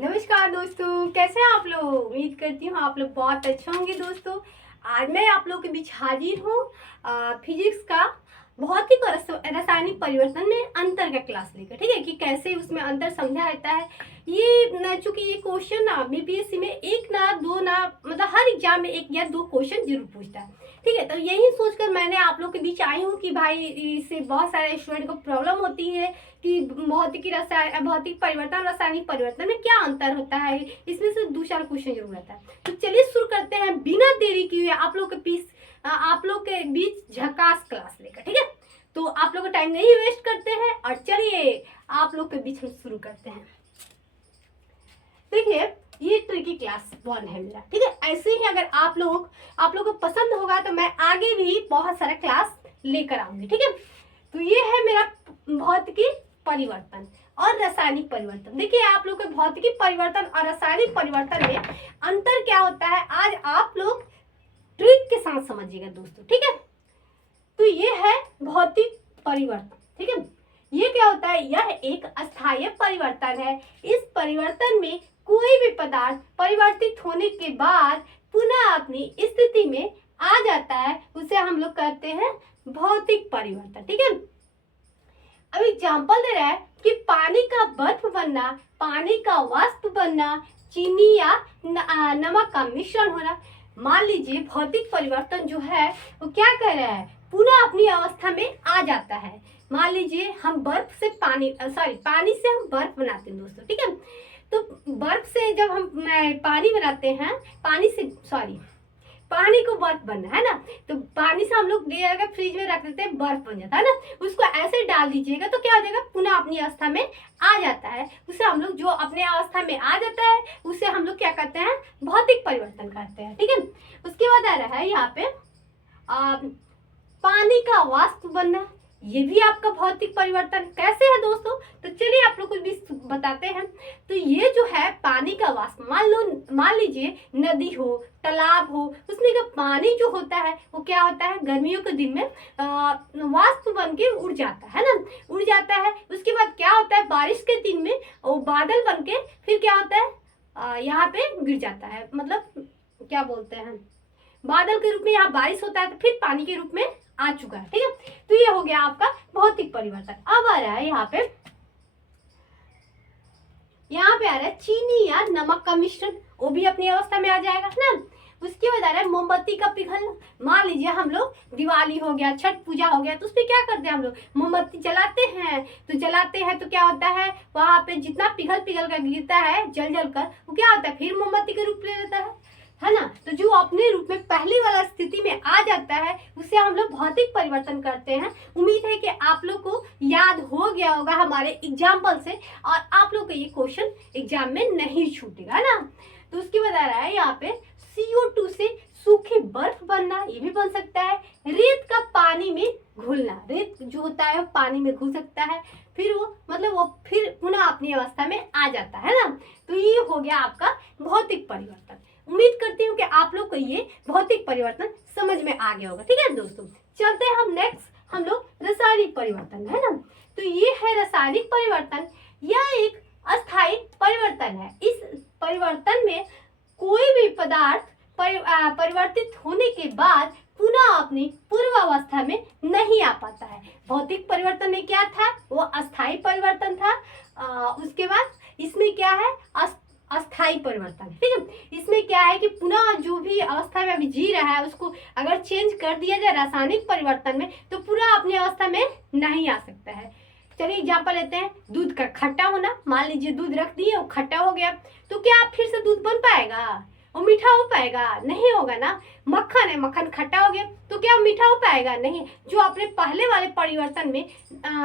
नमस्कार दोस्तों, कैसे हैं आप लोग। उम्मीद करती हूँ आप लोग बहुत अच्छे होंगे। दोस्तों आज मैं आप लोगों के बीच हाजिर हूँ फिजिक्स का भौतिक और रासायनिक परिवर्तन में अंतर का क्लास लेकर। ठीक है कि कैसे उसमें अंतर समझा जाता है। ये चूंकि ये क्वेश्चन ना बीपीएससी में एक ना दो ना मतलब हर एग्जाम में एक या दो क्वेश्चन जरूर पूछता है। ठीक है, तो यही सोचकर मैंने आप लोग के बीच आई हूँ कि भाई इससे बहुत सारे स्टूडेंट को प्रॉब्लम होती है कि भौतिक परिवर्तन रासायनिक परिवर्तन में क्या अंतर होता है। इसमें से दो चार क्वेश्चन जरूर आता है। तो चलिए शुरू करते हैं बिना देरी किए आप लोग के बीच झकास क्लास लेकर। ठीक है, तो आप लोग का टाइम नहीं वेस्ट करते हैं और चलिए आप लोग के बीच हम शुरू करते हैं। देखिए ये ट्रिकी क्लास 1 है मेरा। ठीक है, ऐसे ही अगर आप लोग को पसंद होगा तो मैं आगे भी बहुत सारा क्लास लेकर आऊंगी। ठीक है, तो ये है मेरा भौतिकी परिवर्तन और रासायनिक परिवर्तन। देखिए आप लोग के भौतिकी परिवर्तन और रासायनिक परिवर्तन में अंतर क्या होता है आज आप लोग ट्रिक के साथ समझिएगा दोस्तों। ठीक है, तो ये है भौतिक परिवर्तन। ठीक है, ये क्या होता है, यह एक अस्थायी परिवर्तन है। इस परिवर्तन में कोई भी पदार्थ परिवर्तित होने के बाद पुनः अपनी स्थिति में आ जाता है, उसे हम लोग कहते हैं भौतिक परिवर्तन। ठीक है, अब एग्जाम्पल दे रहा है कि पानी का बर्फ बनना, पानी का वाष्प बनना, चीनी या नमक का मिश्रण होना। मान लीजिए भौतिक परिवर्तन जो है वो क्या कर रहा है, पुनः अपनी अवस्था में आ जाता है। मान लीजिए हम बर्फ से पानी से हम बर्फ बनाते हैं दोस्तों। ठीक है, तो बर्फ से जब हम पानी बनाते हैं, पानी को बर्फ बनना है ना, तो पानी से हम लोग ले जाकर फ्रिज में रख देते हैं, बर्फ बन जाता है ना। उसको ऐसे डाल दीजिएगा तो क्या हो जाएगा, पुनः अपनी अवस्था में आ जाता है। उसे हम लोग जो अपने अवस्था में आ जाता है उसे हम लोग क्या कहते हैं, भौतिक परिवर्तन कहते हैं। ठीक है, उसके बाद आ रहा है यहाँ पे पानी का वाष्प बनना, ये भी आपका भौतिक परिवर्तन कैसे है दोस्तों। तो चलिए आप लोग को भी बताते हैं। तो ये जो है पानी का वाष्प, मान लीजिए नदी हो, तालाब हो, उसमें का पानी जो होता है वो क्या होता है, गर्मियों के दिन में वाष्प बन के उड़ जाता है ना, उड़ जाता है। उसके बाद क्या होता है, बारिश के दिन में वो बादल बन के फिर क्या होता है, यहाँ पे गिर जाता है। मतलब क्या बोलते हैं, बादल के रूप में यहाँ बारिश होता है तो फिर पानी के रूप में आ चुका है। ठीक है, तो ये हो गया आपका भौतिक परिवर्तन। अब आ रहा है यहाँ पे आ रहा है चीनी या नमक का मिश्रण, वो भी अपनी अवस्था में आ जाएगा ना। उसके बाद आ रहा है मोमबत्ती का पिघलना। मान लीजिए हम लोग दिवाली हो गया, छठ पूजा हो गया, तो उस पर क्या करते हैं हम लोग, मोमबत्ती जलाते हैं। तो क्या होता है, वहां पे जितना पिघल कर गिरता है जल कर, वो क्या होता है, फिर मोमबत्ती के रूप ले लेता है ना। तो जो अपने रूप में पहली वाला स्थिति में आ जाता है उसे हम लोग भौतिक परिवर्तन करते हैं। उम्मीद है कि आप लोग को याद हो गया होगा हमारे एग्जाम्पल से, और आप लोग का ये क्वेश्चन एग्जाम में नहीं छूटेगा ना। तो उसके बाद आ रहा है यहाँ पे CO2 से सूखी बर्फ बनना, ये भी बन सकता है। रेत का पानी में घुलना, रेत जो होता है वो पानी में घुल सकता है, फिर वो फिर पुनः अपनी अवस्था में आ जाता है ना। तो ये हो गया आपका भौतिक परिवर्तन। उम्मीद करती हूँ कि आप लोग को ये भौतिक परिवर्तन समझ में आ गया होगा। ठीक है दोस्तों, चलते हैं हम नेक्स्ट, हम लोग रासायनिक परिवर्तन है ना। तो ये है रासायनिक परिवर्तन, यह एक अस्थायी परिवर्तन है। इस परिवर्तन में कोई भी पदार्थ परिवर्तित होने के बाद पुनः अपनी पूर्व अवस्था में नहीं आ पाता है। भौतिक परिवर्तन में क्या था, वो अस्थायी परिवर्तन था। उसके बाद इसमें क्या है, अस्थायी परिवर्तन। ठीक है, इसमें क्या है कि पुनः जो भी अवस्था में अभी जी रहा है उसको अगर चेंज कर दिया जाए रासायनिक परिवर्तन में तो पूरा अपनी अवस्था में नहीं आ सकता है। चलिए एग्जाम्पल लेते हैं, दूध का खट्टा होना। मान लीजिए दूध रख दिए, वो खट्टा हो गया, तो क्या आप फिर से दूध बन पाएगा, वो मीठा हो पाएगा, नहीं होगा ना। मक्खन है, मक्खन खट्टा हो गया, तो क्या वो मीठा हो पाएगा, नहीं। जो अपने पहले वाले परिवर्तन में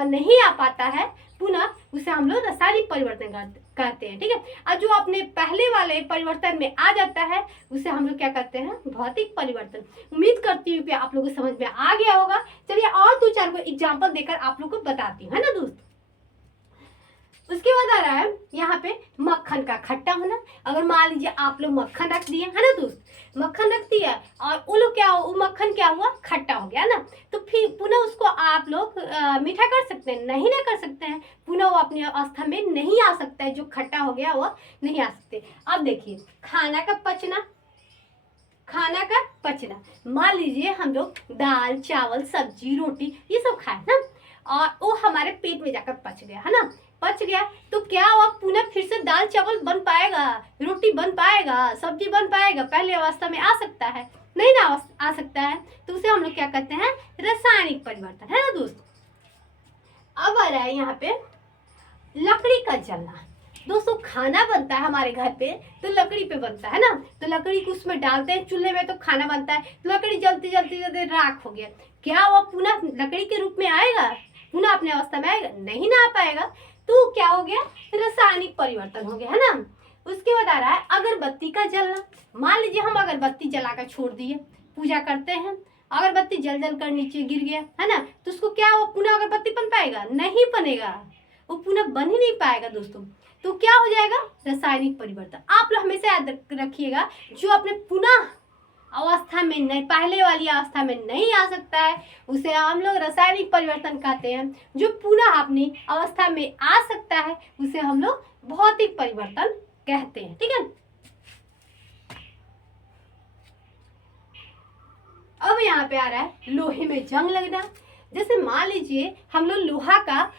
नहीं आ पाता है पुनः, उसे हम लोग रासायनिक परिवर्तन कहते हैं। ठीक है, और जो अपने पहले वाले परिवर्तन में आ जाता है उसे हम लोग क्या कहते हैं, भौतिक परिवर्तन। उम्मीद करती हूँ कि आप लोगों को समझ में आ गया होगा। चलिए और दो चार को एग्जाम्पल देकर आप लोग को बताती हूँ, है ना दोस्त। उसके बाद आ रहा है यहाँ पे मक्खन का खट्टा होना। अगर मान लीजिए आप लोग मक्खन रख दिए है ना दोस्त, मक्खन रख दिया और वो लोग क्या, वो मक्खन क्या हुआ, खट्टा हो गया ना, तो फिर पुनः उसको आप लोग मीठा कर सकते हैं, नहीं ना कर सकते हैं, पुनः वो अपनी अवस्था में नहीं आ सकता है, जो खट्टा हो गया वो नहीं आ सकते। अब देखिए खाना का पचना, खाना का पचना, मान लीजिए हम लोग दाल चावल सब्जी रोटी ये सब खाए ना, और वो हमारे पेट में जाकर पच गया है ना, पच गया तो क्या हुआ, पुनः फिर से दाल चावल बन पाएगा, रोटी बन पाएगा, सब्जी बन पाएगा, पहले अवस्था में आ सकता है, नहीं ना आ सकता है, तो उसे हम लोग क्या कहते हैं, रासायनिक परिवर्तन, है ना दोस्त। अब आ रहा है यहाँ पे लकड़ी का जलना। दोस्तों खाना बनता है हमारे घर पे तो लकड़ी पे बनता है ना, तो लकड़ी को उसमें डालते हैं चूल्हे में तो खाना बनता है, तो लकड़ी जलते जलते जलते राख हो गया, क्या वो पुनः लकड़ी के रूप में आएगा, पुनः अपने अवस्था में आएगा, नहीं ना आ पाएगा, तो क्या हो गया, रासायनिक परिवर्तन हो गया, है ना। उसके बाद आ रहा है अगरबत्ती का जलना। मान लीजिए हम अगरबत्ती जलाकर छोड़ दिए, पूजा करते हैं, अगरबत्ती जल जल कर नीचे गिर गया है ना, तो उसको क्या वो पुनः अगरबत्ती बन पाएगा, नहीं बनेगा, वो पुनः बन ही नहीं पाएगा दोस्तों, तो क्या हो जाएगा, रासायनिक परिवर्तन। आप लोग हमेशा याद रखिएगा, जो अपने पुनः अवस्था में नहीं, पहले वाली अवस्था में नहीं आ सकता है, उसे हम लोग रासायनिक परिवर्तन कहते हैं, जो पुनः अपनी अवस्था में आ सकता है उसे हम लोग भौतिक परिवर्तन कहते हैं, ठीक है। अब यहाँ पे आ रहा है लोहे में जंग लगना। जैसे मान लीजिए हम लोग लोहा का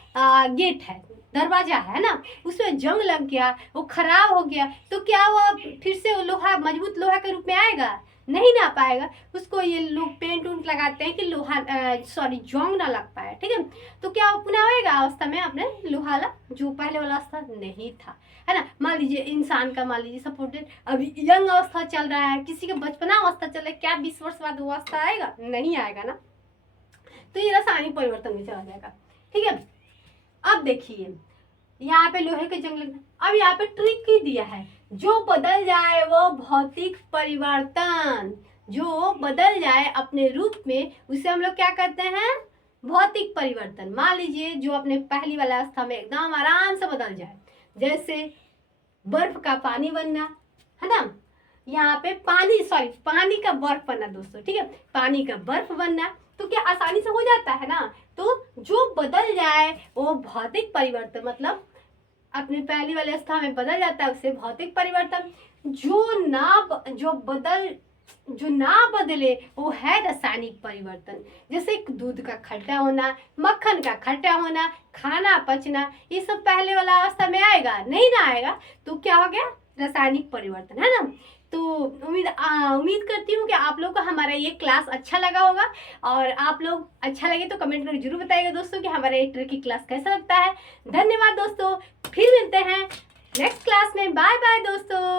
गेट है, दरवाजा है ना, उसमें जंग लग गया, वो खराब हो गया, तो क्या वो फिर से वो लोहा मजबूत लोहा के रूप में आएगा, नहीं ना पाएगा, उसको ये लोग पेंट उंट लगाते हैं कि लोहा जंग ना लग पाए, ठीक है, तो क्या वो पुनः आएगा अवस्था में अपने लोहा जो पहले वाला अवस्था नहीं था, है ना। मान लीजिए इंसान का, मान लीजिए सपोर्टेड अभी यंग अवस्था चल रहा है, किसी का बचपना अवस्था चल रहा है, क्या 20 वर्ष बाद वो अवस्था आएगा, नहीं आएगा ना, तो ये रासायनिक परिवर्तन में चला जाएगा, ठीक है। अब देखिए यहाँ पे लोहे के जंग लगना। अब यहाँ पे ट्रिक ही दिया है, जो बदल जाए वो भौतिक परिवर्तन, जो बदल जाए अपने रूप में उसे हम लोग क्या कहते हैं, भौतिक परिवर्तन। मान लीजिए जो अपने पहली वाला अवस्था में एकदम आराम से बदल जाए, जैसे बर्फ का पानी बनना, है ना, यहाँ पे पानी का बर्फ बनना दोस्तों, ठीक है, पानी का बर्फ बनना, तो क्या आसानी से हो जाता है ना, तो जो बदल जाए वो भौतिक परिवर्तन, मतलब अपने पहली वाले अवस्था में बदल जाता है उसे भौतिक परिवर्तन। जो ना बदले वो है रासायनिक परिवर्तन। जैसे दूध का खट्टा होना, मक्खन का खट्टा होना, खाना पचना, ये सब पहले वाला अवस्था में आएगा, नहीं ना आएगा, तो क्या हो गया, रासायनिक परिवर्तन, है ना। तो उम्मीद करती हूँ कि आप लोग को हमारा ये क्लास अच्छा लगा होगा, और आप लोग अच्छा लगे तो कमेंट करके जरूर बताइएगा दोस्तों कि हमारा ये ट्रिक की क्लास कैसा लगता है। धन्यवाद दोस्तों, फिर मिलते हैं नेक्स्ट क्लास में, बाय बाय दोस्तों।